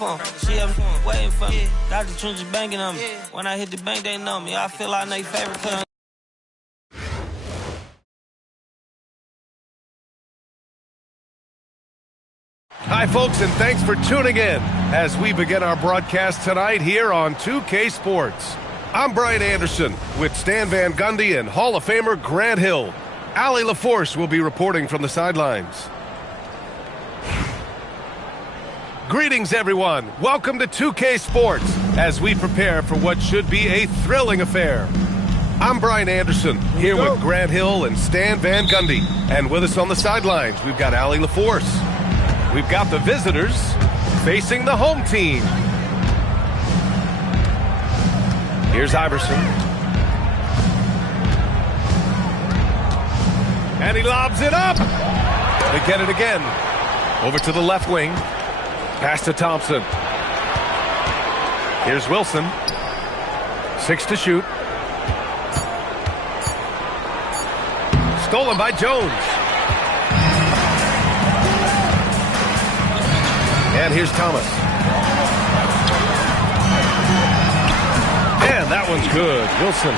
She up waiting for me. Got the trenches banging on me. When I hit the bank, they know me. I feel like they favorite cousin. Hi, folks, and thanks for tuning in as we begin our broadcast tonight here on 2K Sports. I'm Brian Anderson with Stan Van Gundy and Hall of Famer Grant Hill. Allie LaForce will be reporting from the sidelines. Greetings, everyone. Welcome to 2K Sports as we prepare for what should be a thrilling affair. I'm Brian Anderson here with Grant Hill and Stan Van Gundy. And with us on the sidelines, we've got Allie LaForce. We've got the visitors facing the home team. Here's Iverson. And he lobs it up. They get it again. Over to the left wing. Pass to Thompson. Here's Wilson. 6 to shoot. Stolen by Jones. And here's Thomas. And that one's good. Wilson.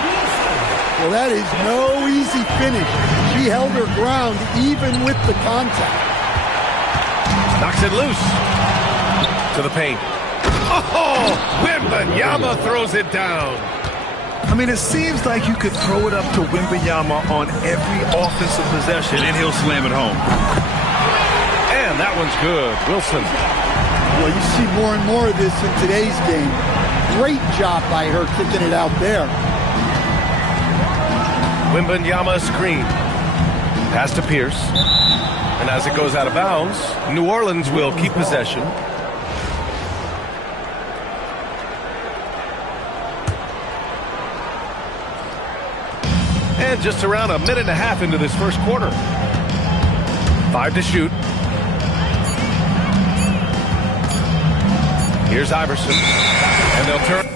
Well, that is no easy finish. She held her ground even with the contact. Knocks it loose. To the paint. Oh! Wnba throws it down. I mean, it seems like you could throw it up to Wnba on every offensive possession, and he'll slam it home. And that one's good. Wilson. Well, you see more and more of this in today's game. Great job by her kicking it out there. Wnba screen. Pass to Pierce. And as it goes out of bounds, New Orleans will keep possession. And just around a minute and a half into this first quarter. 5 to shoot. Here's Iverson. And they'll turn.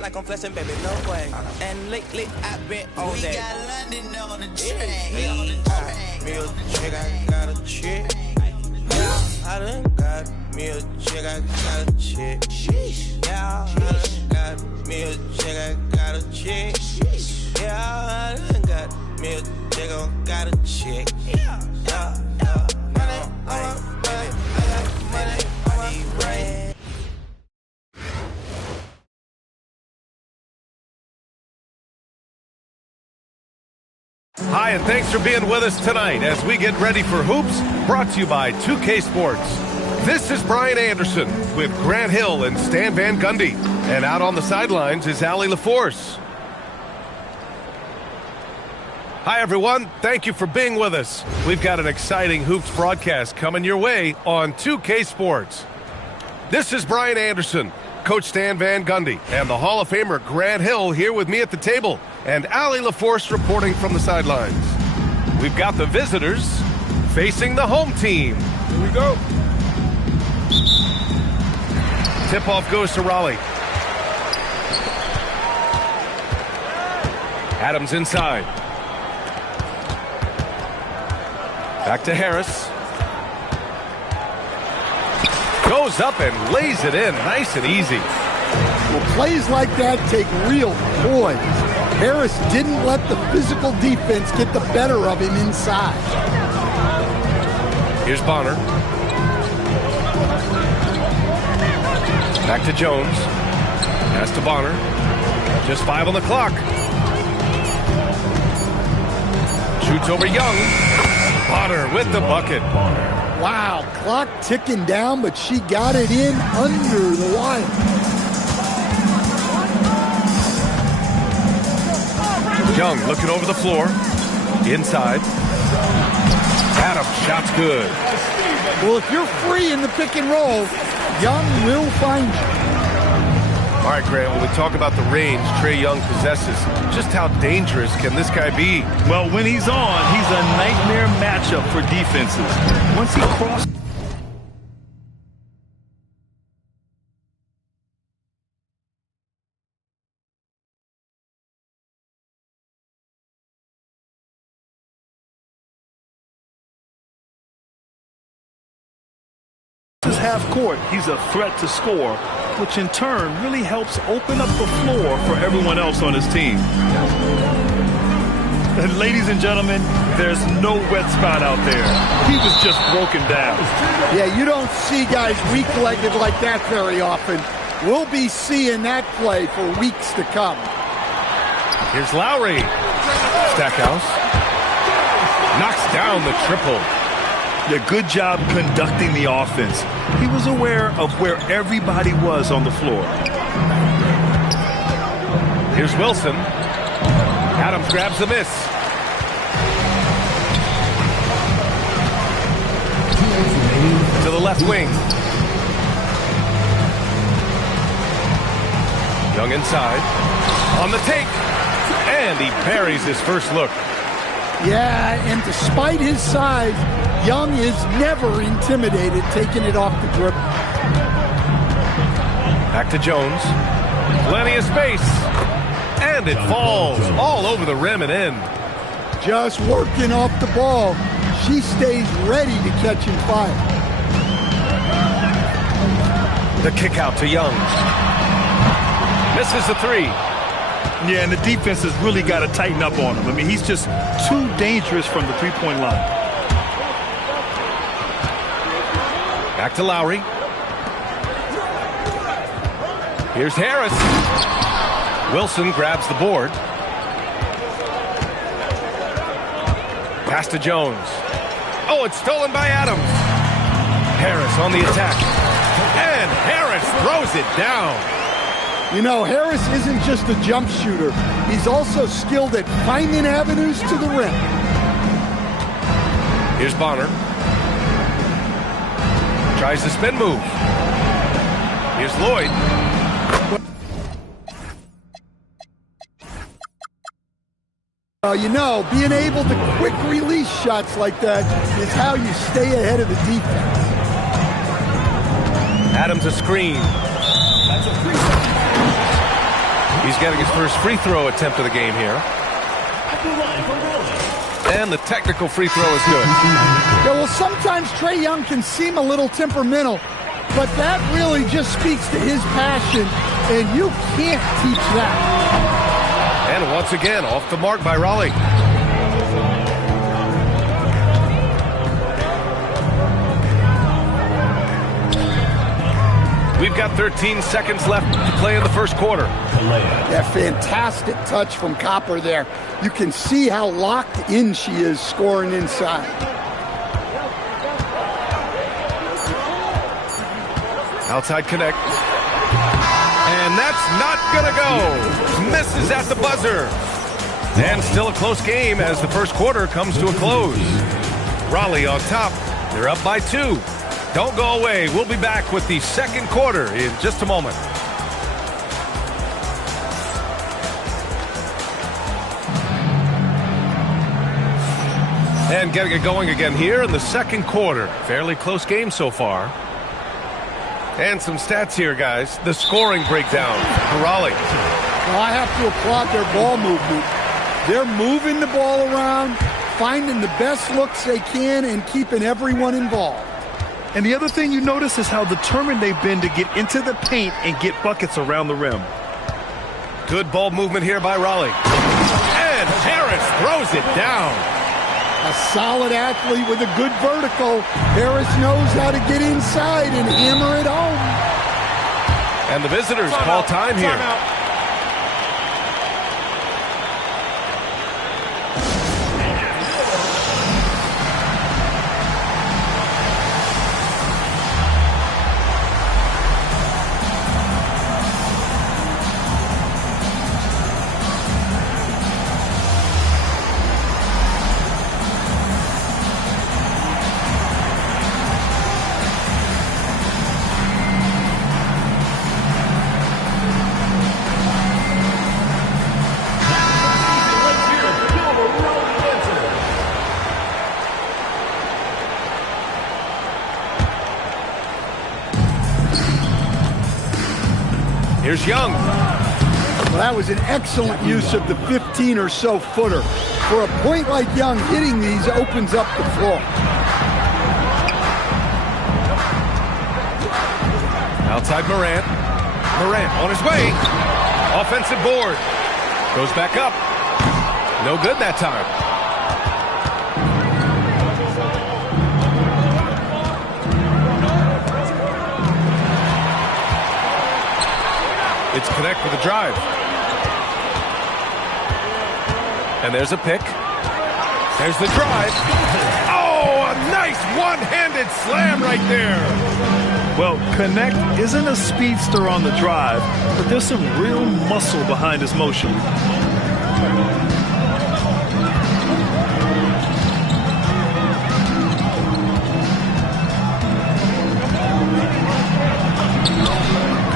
Like I'm flexing, baby, no way. And lately I've been all day. We got London on the train. Me a chick, I got a chick. Yeah, I done got me a chick, I got a chick. Yeah, I done got me a chick, I got a chick. Yeah, I done got me a chick, I got a chick. Yeah, money. Hi, and thanks for being with us tonight as we get ready for Hoops, brought to you by 2K Sports. This is Brian Anderson with Grant Hill and Stan Van Gundy. And out on the sidelines is Allie LaForce. Hi, everyone. Thank you for being with us. We've got an exciting Hoops broadcast coming your way on 2K Sports. This is Brian Anderson, Coach Stan Van Gundy, and the Hall of Famer Grant Hill here with me at the table, and Allie LaForce reporting from the sidelines. We've got the visitors facing the home team. Here we go. Tip-off goes to Raleigh. Adams inside. Back to Harris. Goes up and lays it in nice and easy. Well, plays like that take real poise. Harris didn't let the physical defense get the better of him inside. Here's Bonner. Back to Jones. Pass to Bonner. Just 5 on the clock. Shoots over Young. Bonner with the bucket. Wow, clock ticking down, but she got it in under the wire. Young looking over the floor. Inside. Adams, shot's good. Well, if you're free in the pick and roll, Young will find you. All right, Grant, when we talk about the range Trae Young possesses, just how dangerous can this guy be? Well, when he's on, he's a nightmare matchup for defenses. Once he crosses... half court, he's a threat to score, which in turn really helps open up the floor for everyone else on his team. And ladies and gentlemen, there's no wet spot out there. He was just broken down. Yeah, you don't see guys weak-legged like that very often. We'll be seeing that play for weeks to come. Here's Lowry. Stackhouse knocks down the triple. Yeah, good job conducting the offense. He was aware of where everybody was on the floor. Here's Wilson. Adams grabs the miss. To the left wing. Young inside. On the take. And he buries his first look. Yeah, and despite his size, Young is never intimidated taking it off the grip. Back to Jones. Plenty of space. And it falls all over the rim and in. Just working off the ball. She stays ready to catch and fire. The kick out to Young. Misses the three. Yeah, and the defense has really got to tighten up on him. I mean, he's just too dangerous from the three-point line. Back to Lowry. Here's Harris. Wilson grabs the board. Pass to Jones. Oh, it's stolen by Adams. Harris on the attack. And Harris throws it down. You know, Harris isn't just a jump shooter. He's also skilled at finding avenues to the rim. Here's Bonner. Tries the spin move. Here's Lloyd. You know, being able to quick release shots like that is how you stay ahead of the defense. Adams a screen. That's a free throw. He's getting his first free throw attempt of the game here. And the technical free throw is good. Yeah, well, sometimes Trae Young can seem a little temperamental, but that really just speaks to his passion, and you can't teach that. And once again, off the mark by Raleigh. We've got 13 seconds left to play in the first quarter. Yeah, fantastic touch from Copper there. You can see how locked in she is scoring inside. Outside connect. And that's not gonna go. Misses at the buzzer. And still a close game as the first quarter comes to a close. Raleigh on top. They're up by 2. Don't go away. We'll be back with the second quarter in just a moment. And getting it going again here in the second quarter. Fairly close game so far. And some stats here, guys. The scoring breakdown for Raleigh. Well, I have to applaud their ball movement. They're moving the ball around, finding the best looks they can, and keeping everyone involved. And the other thing you notice is how determined they've been to get into the paint and get buckets around the rim. Good ball movement here by Raleigh. And Harris throws it down. A solid athlete with a good vertical. Harris knows how to get inside and hammer it home. And the visitors call time here. Here's Young. Well, that was an excellent use of the 15 or so footer. For a point like Young, hitting these opens up the floor. Outside Morant. Morant on his way. Offensive board. Goes back up. No good that time. It's connect with a drive. And there's a pick. There's the drive. Oh, a nice one-handed slam right there. Well, Connect isn't a speedster on the drive, but there's some real muscle behind his motion.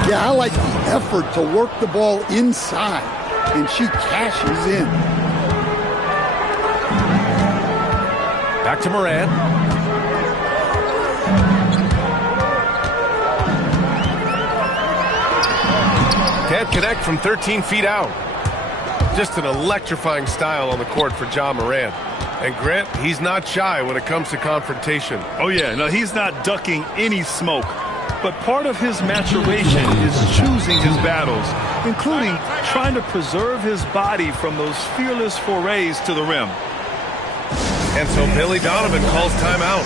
Yeah, I like the effort to work the ball inside, and she cashes in. Back to Morant. Can't connect from 13 feet out. Just an electrifying style on the court for Ja Morant. And Grant, he's not shy when it comes to confrontation. Oh yeah, no, he's not ducking any smoke. But part of his maturation is choosing his battles, including trying to preserve his body from those fearless forays to the rim. And so Billy Donovan calls timeout.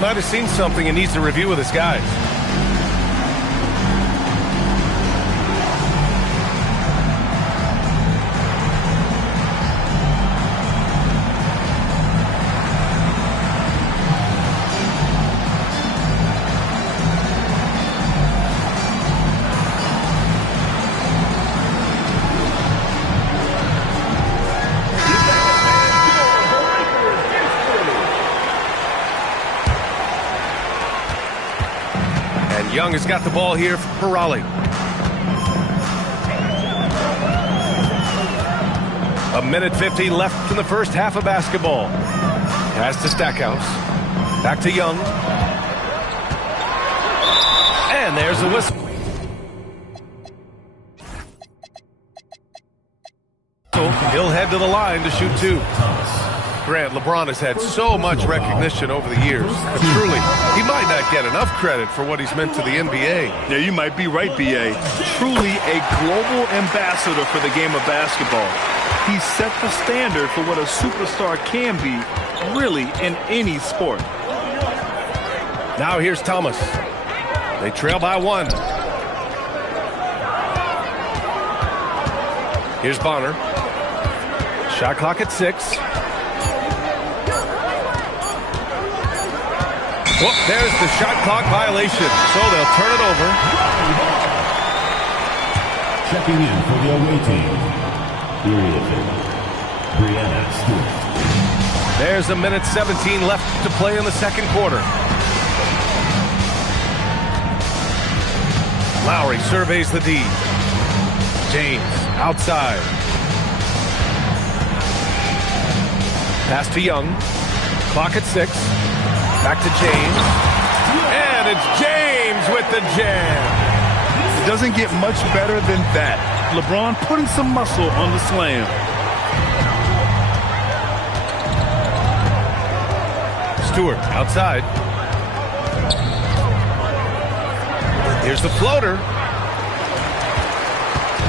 Might have seen something and needs to review with his guys. Young has got the ball here for Raleigh. A minute 50 left in the first half of basketball. Pass to Stackhouse. Back to Young. And there's the whistle. So he'll head to the line to shoot two. Grant, LeBron has had so much recognition over the years, but truly, he might not get enough credit for what he's meant to the NBA. Yeah, you might be right, B.A. Truly a global ambassador for the game of basketball. He set the standard for what a superstar can be, really, in any sport. Now here's Thomas. They trail by one. Here's Bonner. Shot clock at 6. Well, there's the shot clock violation, so they'll turn it over. Checking in for the away team, Brianna Stewart. There's a minute 17 left to play in the second quarter. Lowry surveys the D. James outside. Pass to Young. Clock at 6. Back to James. And it's James with the jam. It doesn't get much better than that. LeBron putting some muscle on the slam. Stewart outside. Here's the floater.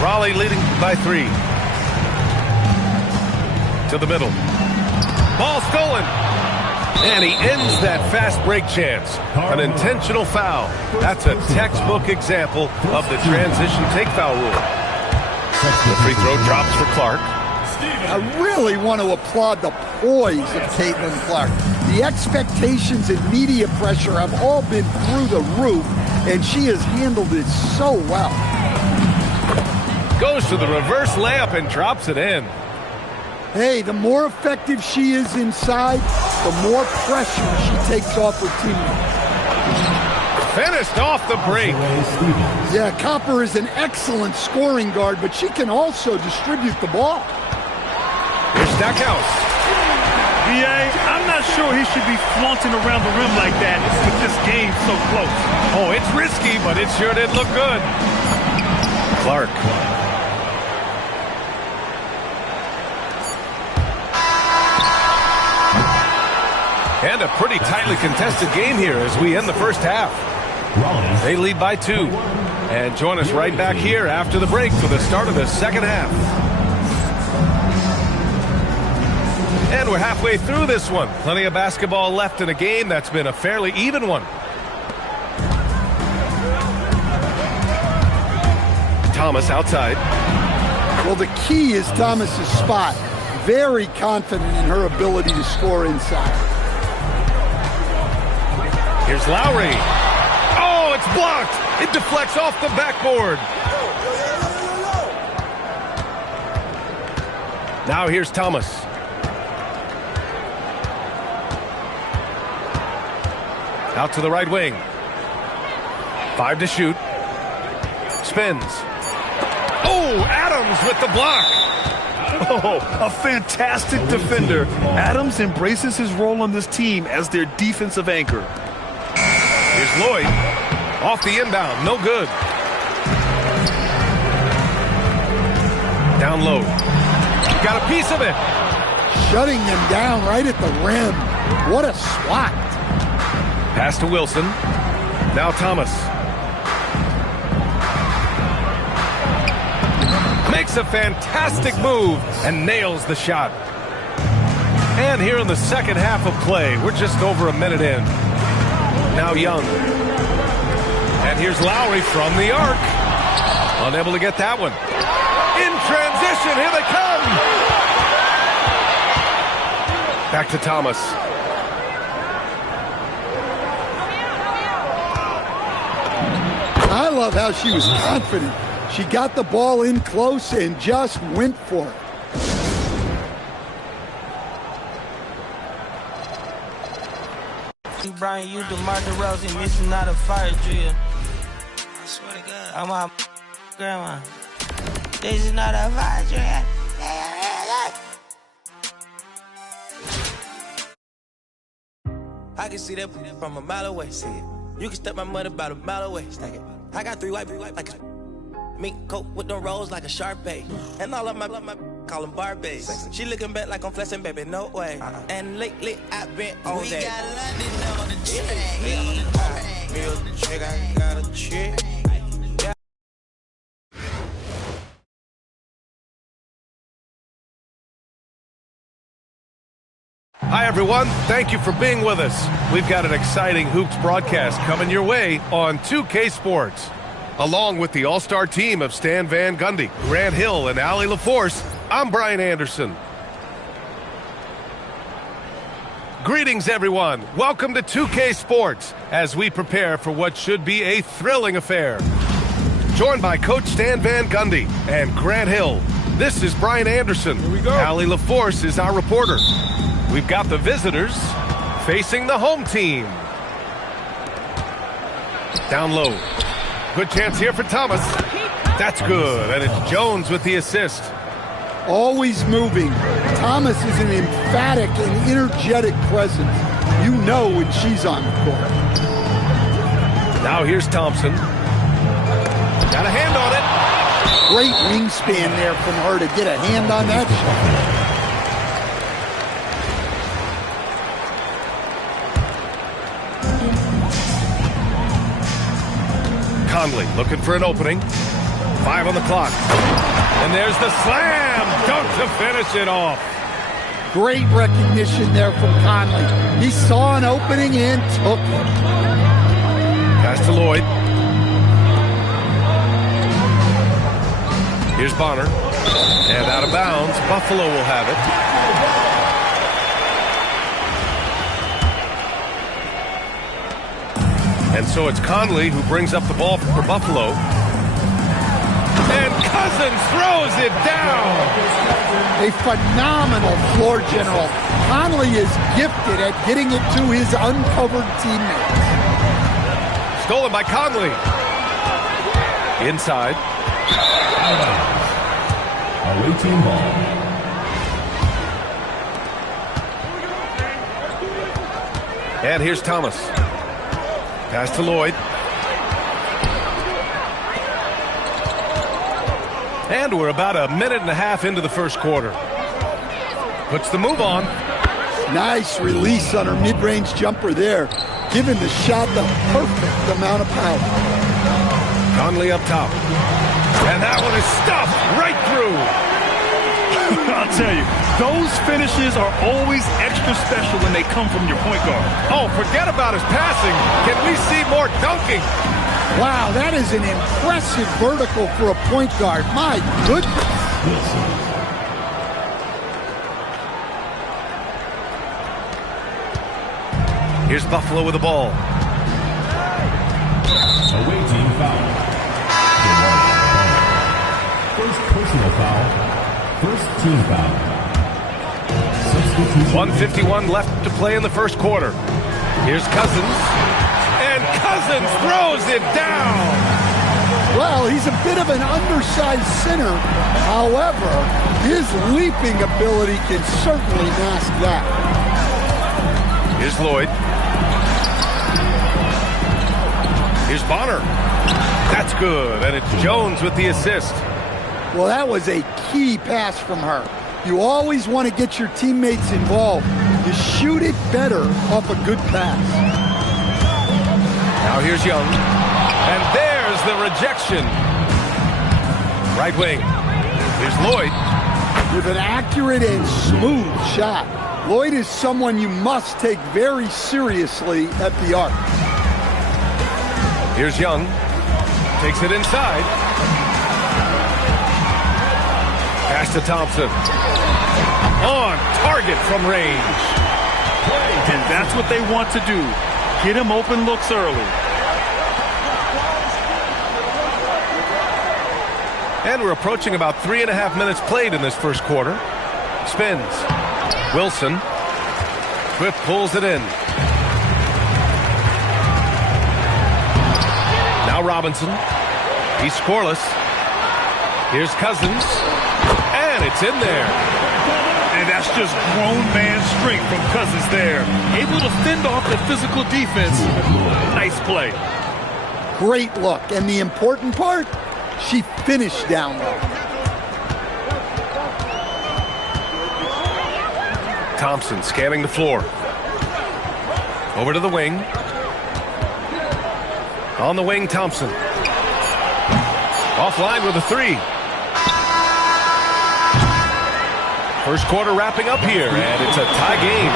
Raleigh leading by 3. To the middle. Ball stolen. And he ends that fast break chance. An intentional foul. That's a textbook example of the transition take foul rule. The free throw drops for Clark. I really want to applaud the poise of Caitlin Clark. The expectations and media pressure have all been through the roof, and she has handled it so well. Goes to the reverse layup and drops it in. Hey, the more effective she is inside, the more pressure she takes off her teammates. Finished off the break. Yeah, Copper is an excellent scoring guard, but she can also distribute the ball. Here's Stackhouse. B.A., I'm not sure he should be flaunting around the rim like that with this game so close. Oh, it's risky, but it sure did look good. Clark. And a pretty tightly contested game here as we end the first half. They lead by 2. And join us right back here after the break for the start of the second half. And we're halfway through this one. Plenty of basketball left in a game that's been a fairly even one. Thomas outside. Well, the key is Thomas's spot. Very confident in her ability to score inside. Here's Lowry. Oh, it's blocked. It deflects off the backboard. Now here's Thomas. Out to the right wing. 5 to shoot. Spins. Oh, Adams with the block. Oh, a fantastic defender. Adams embraces his role on this team as their defensive anchor. Here's Lloyd. Off the inbound. No good. Down low. Got a piece of it. Shutting them down right at the rim. What a swat. Pass to Wilson. Now Thomas. Makes a fantastic move and nails the shot. And here in the second half of play, we're just over a minute in. Now Young. And here's Lowry from the arc. Unable to get that one. In transition, here they come. Back to Thomas. I love how she was confident. She got the ball in close and just went for it. Brian, you DeMar DeRozan missing out a fire drill. I swear to God. I'm my grandma. This is not a fire drill. I can see that from a mile away. See it. You can step my money about a mile away. Stack it. I got 3 white like a mink coat with them rolls like a Sharpay. And all of my call them Barbies. She looking back like I'm flexing, baby, no way. And lately I've been on that. We got London on the track. Me on the track, I got a chick. Hi, everyone. Thank you for being with us. We've got an exciting Hoops broadcast coming your way on 2K Sports. Along with the all-star team of Stan Van Gundy, Grant Hill, and Allie LaForce, I'm Brian Anderson. Greetings, everyone. Welcome to 2K Sports as we prepare for what should be a thrilling affair. Joined by Coach Stan Van Gundy and Grant Hill, this is Brian Anderson. Here we go. Allie LaForce is our reporter. We've got the visitors facing the home team. Down low. Good chance here for Thomas. That's good, and it's Jones with the assist. Always moving. Thomas is an emphatic and energetic presence. You know when she's on the court. Now here's Thompson. Got a hand on it. Great wingspan there from her to get a hand on that shot. Conley looking for an opening. 5 on the clock. And there's the slam dunk to finish it off. Great recognition there from Conley. He saw an opening and took it. Pass to Lloyd. Here's Bonner. And out of bounds. Buffalo will have it. And so it's Conley who brings up the ball for Buffalo. And Cousins throws it down. A phenomenal floor general. Conley is gifted at getting it to his uncovered teammates. Stolen by Conley. Inside. Away team ball. And here's Thomas. Pass to Lloyd. And we're about a minute and a half into the first quarter. Puts the move on. Nice release on her mid-range jumper there, giving the shot the perfect amount of power. Conley up top. And that one is stuffed right through. I'll tell you, those finishes are always extra special when they come from your point guard. Oh, forget about his passing. Can we see more dunking? Wow, that is an impressive vertical for a point guard. My goodness. Here's Buffalo with the ball. Away team foul. First personal foul. First team foul. 1:51 left to play in the first quarter. Here's Cousins. And Cousins throws it down. Well, he's a bit of an undersized center. However, his leaping ability can certainly mask that. Here's Lloyd. Here's Bonner. That's good. And it's Jones with the assist. Well, that was a key pass from her. You always want to get your teammates involved. You shoot it better off a good pass. Now here's Young. And there's the rejection. Right wing. Here's Lloyd. With an accurate and smooth shot. Lloyd is someone you must take very seriously at the arc. Here's Young. Takes it inside. Pass to Thompson. On target from range. And that's what they want to do. Get him open looks early. And we're approaching about 3.5 minutes played in this first quarter. Spins. Wilson. Swift pulls it in. Now Robinson. He's scoreless. Here's Cousins. And it's in there. And that's just grown man strength from Cousins there. Able to fend off the physical defense. Nice play. Great look. And the important part, she finished down low. Thompson scanning the floor. Over to the wing. On the wing, Thompson. Offline with a three. First quarter wrapping up here, and it's a tie game.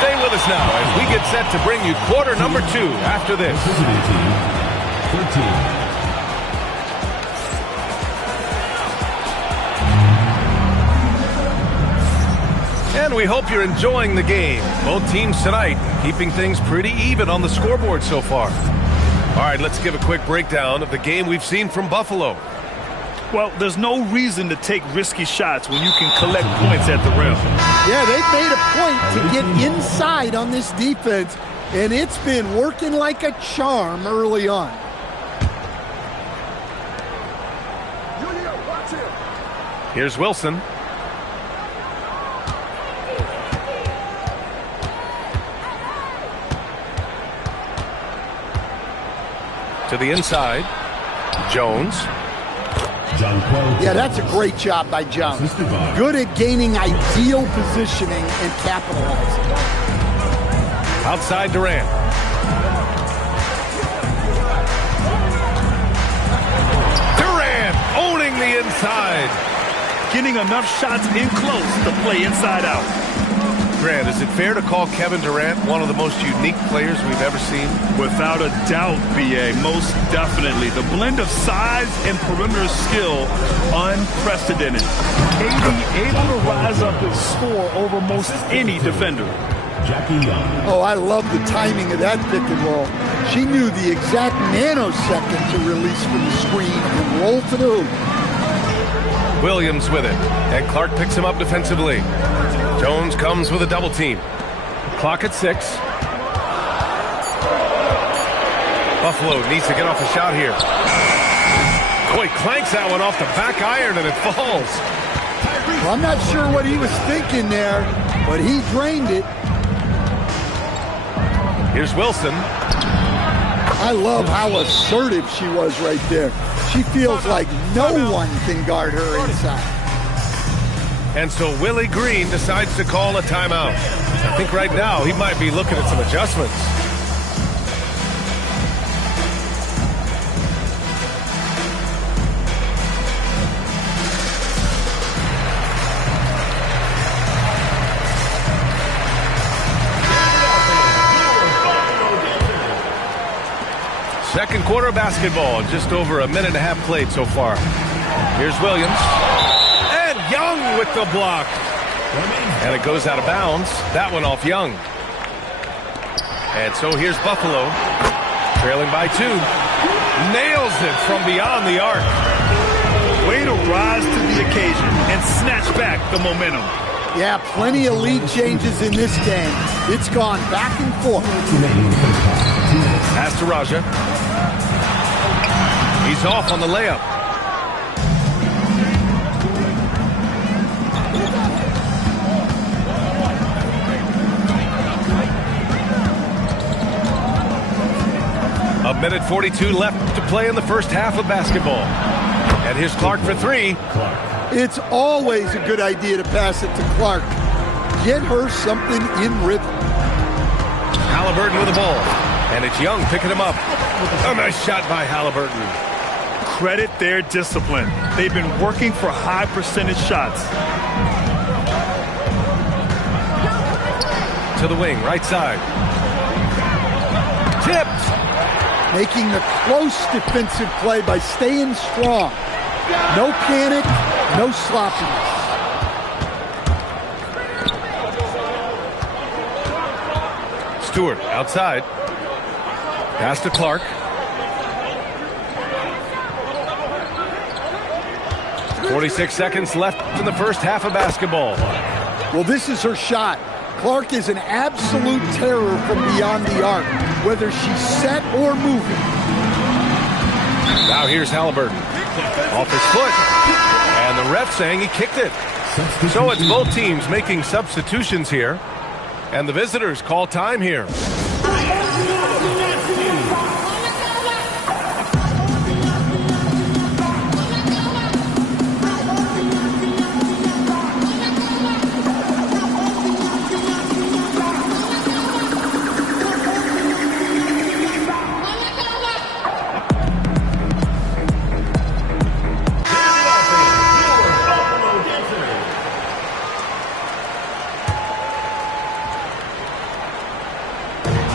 Stay with us now as we get set to bring you quarter number 2 after this. Visiting team, 13. And we hope you're enjoying the game. Both teams tonight keeping things pretty even on the scoreboard so far. All right, let's give a quick breakdown of the game we've seen from Buffalo. Well, there's no reason to take risky shots when you can collect points at the rim. Yeah, they've made a point to get inside on this defense, and it's been working like a charm early on. Here's Wilson. To the inside. Jones. Yeah, that's a great job by Jones. Good at gaining ideal positioning and capitalizing. Outside Durant. Durant owning the inside. Getting enough shots in close to play inside out. Grant, is it fair to call Kevin Durant one of the most unique players we've ever seen? Without a doubt, BA, most definitely. The blend of size and perimeter skill, unprecedented. KD able to rise up and score over most any defender. Oh, I love the timing of that pick and roll. She knew the exact nanosecond to release from the screen and roll to the hoop. Williams with it, and Clark picks him up defensively. Jones comes with a double team. Clock at 6. Buffalo needs to get off a shot here. Boy, clanks that one off the back iron and it falls. Well, I'm not sure what he was thinking there, but he drained it. Here's Wilson. I love how assertive she was right there. She feels like no one can guard her inside. And so Willie Green decides to call a timeout. I think right now he might be looking at some adjustments. Second quarter basketball, just over a minute and a half played so far. Here's Williams. And Young with the block. And it goes out of bounds. That one off Young. And so here's Buffalo, trailing by 2. Nails it from beyond the arc. Way to rise to the occasion and snatch back the momentum. Yeah, plenty of lead changes in this game. It's gone back and forth. Pass to Raja. He's off on the layup. A minute 42 left to play in the first half of basketball. And here's Clark for 3. It's always a good idea to pass it to Clark. Get her something in rhythm. Halliburton with the ball. And it's Young picking him up. A nice shot by Halliburton. Credit their discipline. They've been working for high percentage shots. To the wing, right side. Tipped. Making the close defensive play by staying strong. No panic, no sloppiness. Stewart outside. Pass to Clark. .46 seconds left in the first half of basketball. Well, this is her shot. Clark is an absolute terror from beyond the arc, whether she's set or moving. Now here's Halliburton. Off his foot. And the ref saying he kicked it. So it's both teams making substitutions here. And the visitors call time here.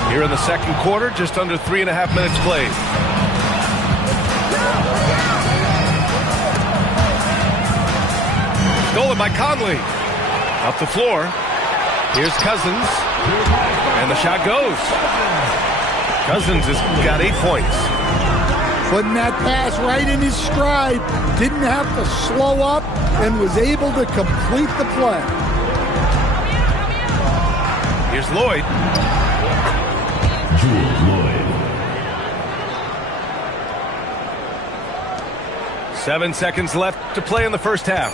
Here in the second quarter, just under 3.5 minutes played. Stolen by Conley. Up the floor. Here's Cousins. And the shot goes. Cousins has got 8 points. Putting that pass right in his stride. Didn't have to slow up and was able to complete the play. Here's Lloyd. 7 seconds left to play in the first half.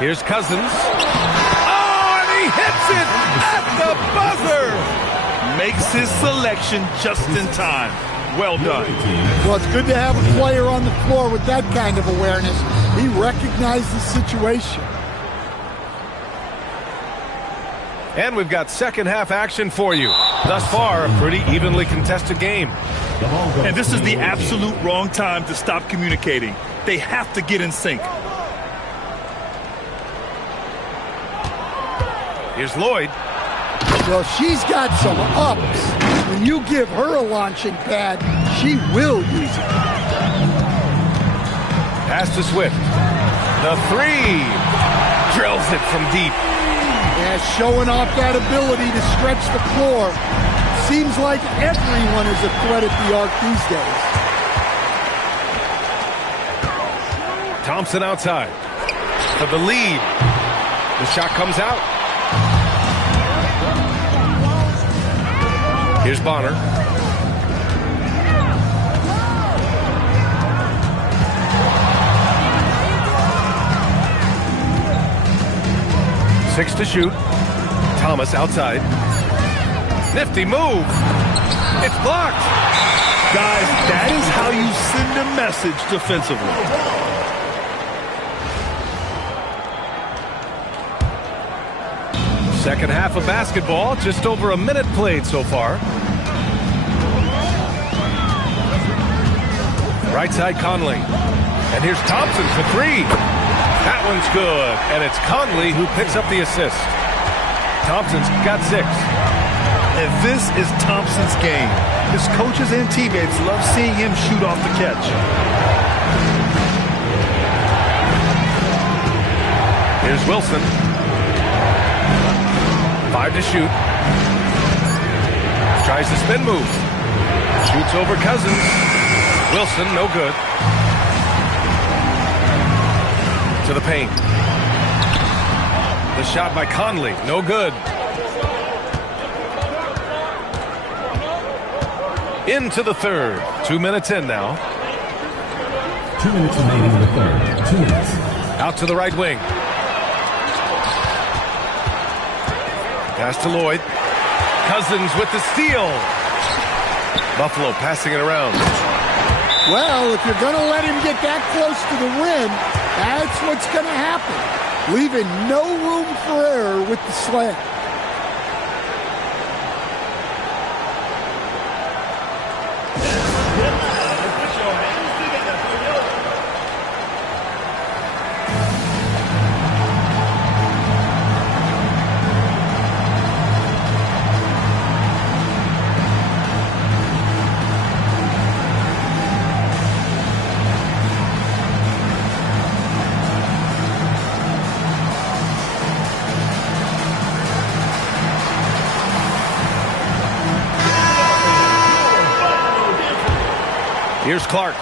Here's Cousins. Oh, and he hits it at the buzzer! Makes his selection just in time. Well done. Well, it's good to have a player on the floor with that kind of awareness. He recognized the situation. And we've got second half action for you. Thus far, a pretty evenly contested game. And this is the absolute wrong time to stop communicating. They have to get in sync. Here's Lloyd. Well, she's got some ups. When you give her a launching pad, she will use it. Pass to Swift. The 3. Drills it from deep. Yeah, showing off that ability to stretch the floor. Seems like everyone is a threat at the arc these days. Thompson outside. For the lead. The shot comes out. Here's Bonner. Six to shoot. Thomas outside. Nifty move. It's blocked. Guys, that is how you send a message defensively. Second half of basketball, just over a minute played so far. Right side Conley. And here's Thompson for three. That one's good. And it's Conley who picks up the assist. Thompson's got 6. And this is Thompson's game. His coaches and teammates love seeing him shoot off the catch. Here's Wilson. 5 to shoot. Tries the spin move. Shoots over Cousins. Wilson, no good. To the paint. The shot by Conley, no good. Into the third. 2 minutes in now. 2 minutes remaining in the third. 2 minutes. Out to the right wing. Pass to Lloyd. Cousins with the steal. Buffalo passing it around. Well, if you're going to let him get that close to the rim, that's what's going to happen. Leaving no room for error with the slam. Here's Clark.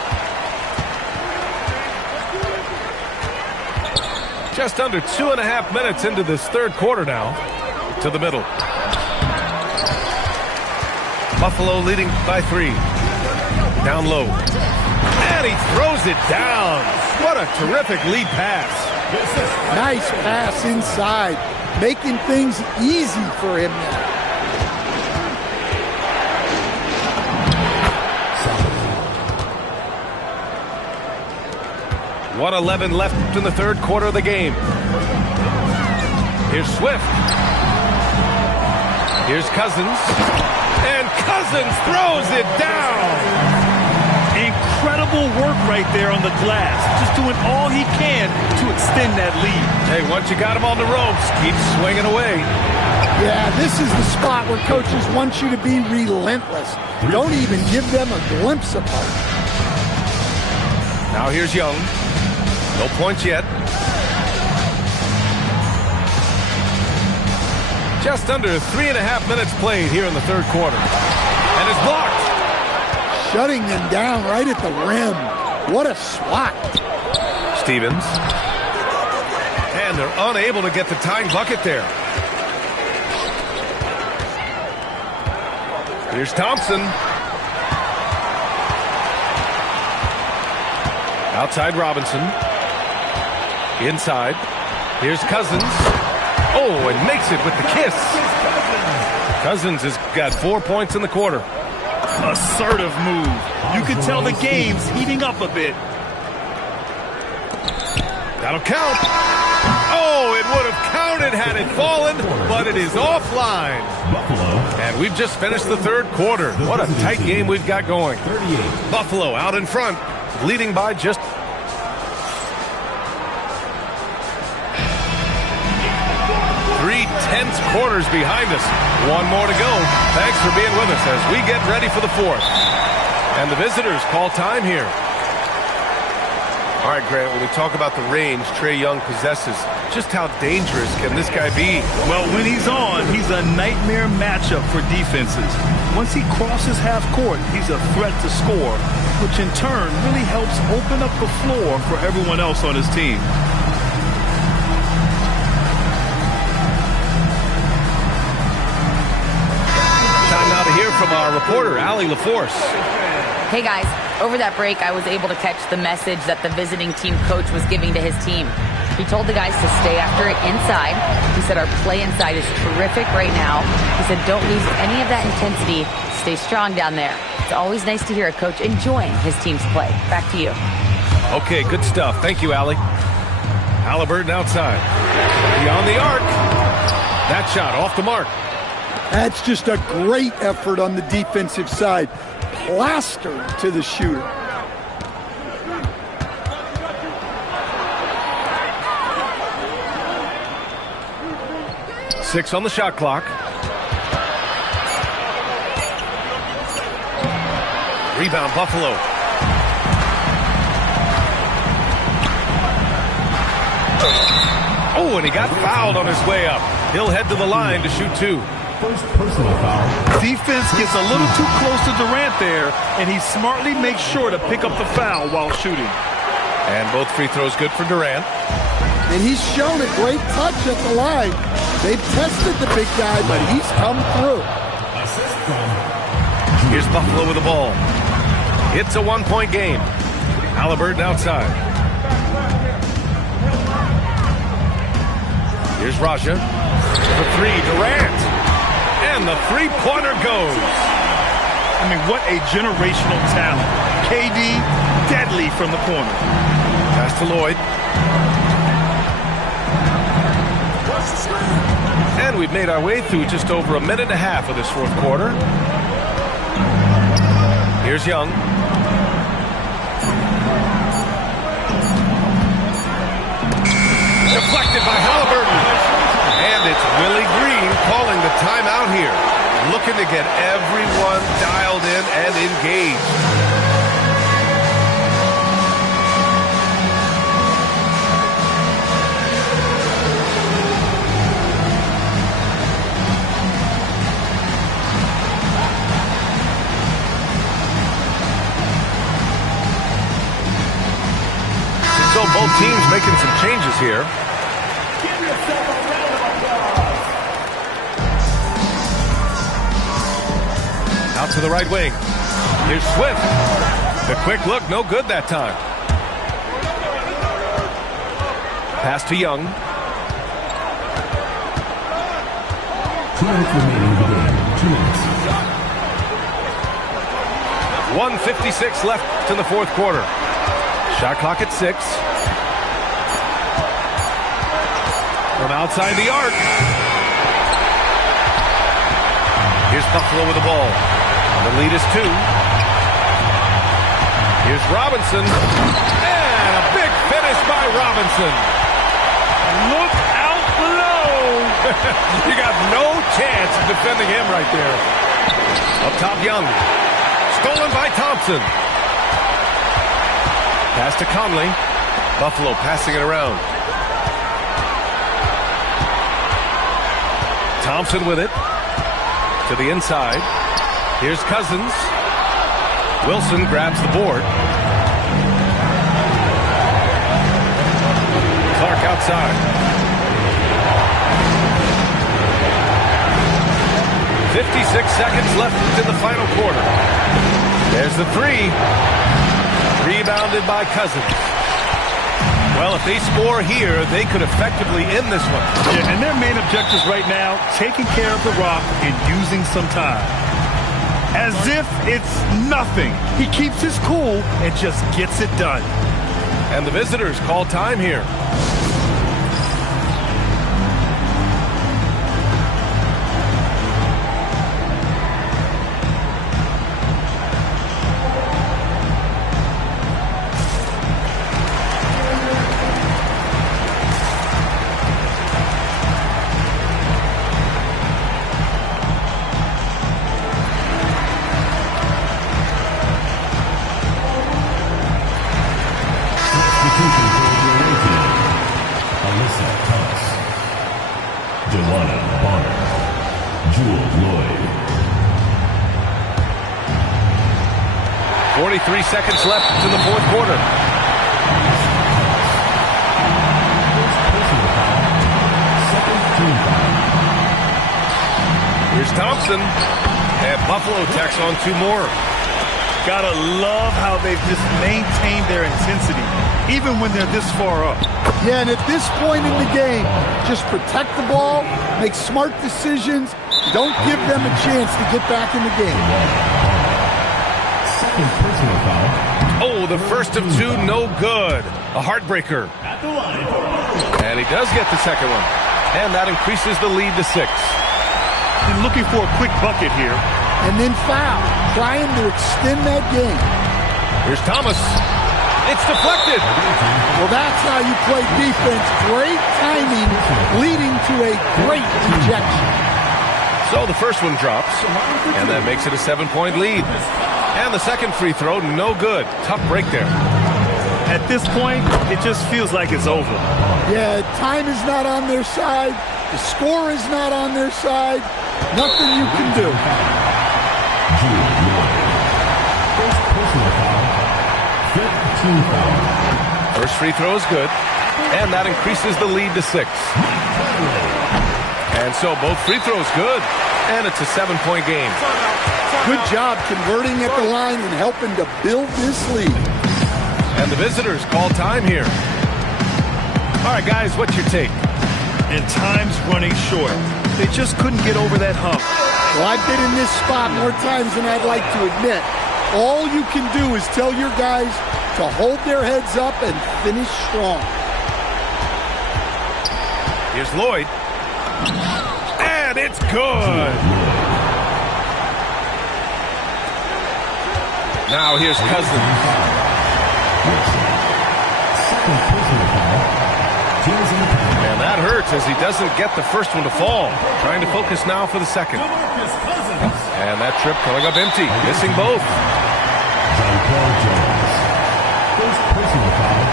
Just under 2.5 minutes into this third quarter now. To the middle. Buffalo leading by 3. Down low. And he throws it down. What a terrific lead pass. Nice pass inside. Making things easy for him now. 1:11 left in the third quarter of the game. Here's Swift. Here's Cousins. And Cousins throws it down. Incredible work right there on the glass. Just doing all he can to extend that lead. Hey, once you got him on the ropes, keep swinging away. Yeah, this is the spot where coaches want you to be relentless. Don't even give them a glimpse of hope. Now here's Young. No points yet. Just under 3.5 minutes played here in the third quarter. And it's blocked. Shutting them down right at the rim. What a swat. Stevens. And they're unable to get the tying bucket there. Here's Thompson. Outside Robinson. Inside. Here's Cousins. Oh, and makes it with the kiss. Cousins has got 4 points in the quarter. Assertive move. You can tell the game's heating up a bit. That'll count. Oh, it would have counted had it fallen, but it is offline. And we've just finished the third quarter. What a tight game we've got going. Buffalo out in front, leading by just 3 tense quarters behind us. One more to go. Thanks for being with us as we get ready for the fourth. And the visitors call time here. All right, Grant, when we talk about the range Trae Young possesses, just how dangerous can this guy be? Well, when he's on, he's a nightmare matchup for defenses. Once he crosses half court, he's a threat to score, which in turn really helps open up the floor for everyone else on his team. Time now to hear from our reporter, Allie LaForce. Hey guys, over that break I was able to catch the message that the visiting team coach was giving to his team. He told the guys to stay after it inside. He said our play inside is terrific right now. He said don't lose any of that intensity. Stay strong down there. It's always nice to hear a coach enjoying his team's play. Back to you. Okay, good stuff. Thank you, Allie. Halliburton outside. Beyond the arc. That shot off the mark. That's just a great effort on the defensive side. Plastered to the shooter. Six on the shot clock. Rebound, Buffalo. Oh, and he got fouled on his way up. He'll head to the line to shoot two. First personal foul. Defense gets a little too close to Durant there, and he smartly makes sure to pick up the foul while shooting. And both free throws good for Durant. And he's shown a great touch at the line. They've tested the big guy, but he's come through. Here's Buffalo with the ball. It's a one-point game. Halliburton outside. Here's Raja. For three, Durant. And the three-pointer goes. I mean, what a generational talent. KD, deadly from the corner. Pass to Lloyd. And we've made our way through just over a minute and a half of this fourth quarter. Here's Young. Deflected by Halliburton. And it's Willie Green calling the timeout here. Looking to get everyone dialed in and engaged. So both teams making some changes here. Give yourself a round of applause. Out to the right wing. Here's Swift. The quick look, no good that time. Pass to Young. 2 minutes remaining in the game. 2 minutes. 1:56 left to the fourth quarter. Shot clock at 6. From outside the arc. Here's Buffalo with the ball. The lead is 2. Here's Robinson. And a big finish by Robinson. Look out below. You got no chance of defending him right there. Up top, Young. Stolen by Thompson. Pass to Conley. Buffalo passing it around. Thompson with it. To the inside. Here's Cousins. Wilson grabs the board. Clark outside. 56 seconds left in the final quarter. There's the three. Rebounded by Cousins. Well, if they score here, they could effectively end this one. Yeah, and their main objectives right now, taking care of the rock and using some time. As if it's nothing. He keeps his cool and just gets it done. And the visitors call time here. Joanna Bonner, Jewel Lloyd. 43 seconds left to the fourth quarter. Here's Thompson. And Buffalo tacks on 2 more. Gotta love how they've just maintained their intensity, even when they're this far up. Yeah, and at this point in the game, just protect the ball, make smart decisions, don't give them a chance to get back in the game. Second personal foul. Oh, the first of two, no good. A heartbreaker. At the line. And he does get the second one. And that increases the lead to 6. And looking for a quick bucket here. And then foul, trying to extend that game. Here's Thomas. It's deflected. Well, that's how you play defense. Great timing, leading to a great rejection. So the first one drops, and that makes it a 7-point lead. And the second free throw, no good. Tough break there. At this point, it just feels like it's over. Yeah, time is not on their side. The score is not on their side. Nothing you can do. First personal foul. Fifth team foul. First free throw is good, and that increases the lead to 6. And so both free throws good, and it's a 7-point game. Good job converting at the line and helping to build this lead. And the visitors call time here. All right, guys, what's your take? And time's running short. They just couldn't get over that hump. Well, I've been in this spot more times than I'd like to admit. All you can do is tell your guys to hold their heads up and finish strong. Here's Lloyd. And it's good. Now here's Cousins. Second personal foul. And that hurts as he doesn't get the first one to fall. Trying to focus now for the second. And that trip coming up empty. Missing both. First personal foul.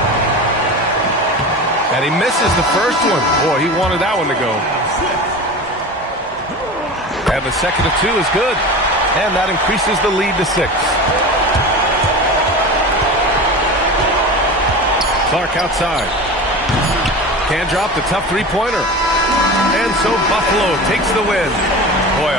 And he misses the first one. Boy, he wanted that one to go. And the second of 2 is good. And that increases the lead to 6. Clark outside. Can't drop the tough three-pointer. And so Buffalo takes the win. Boy,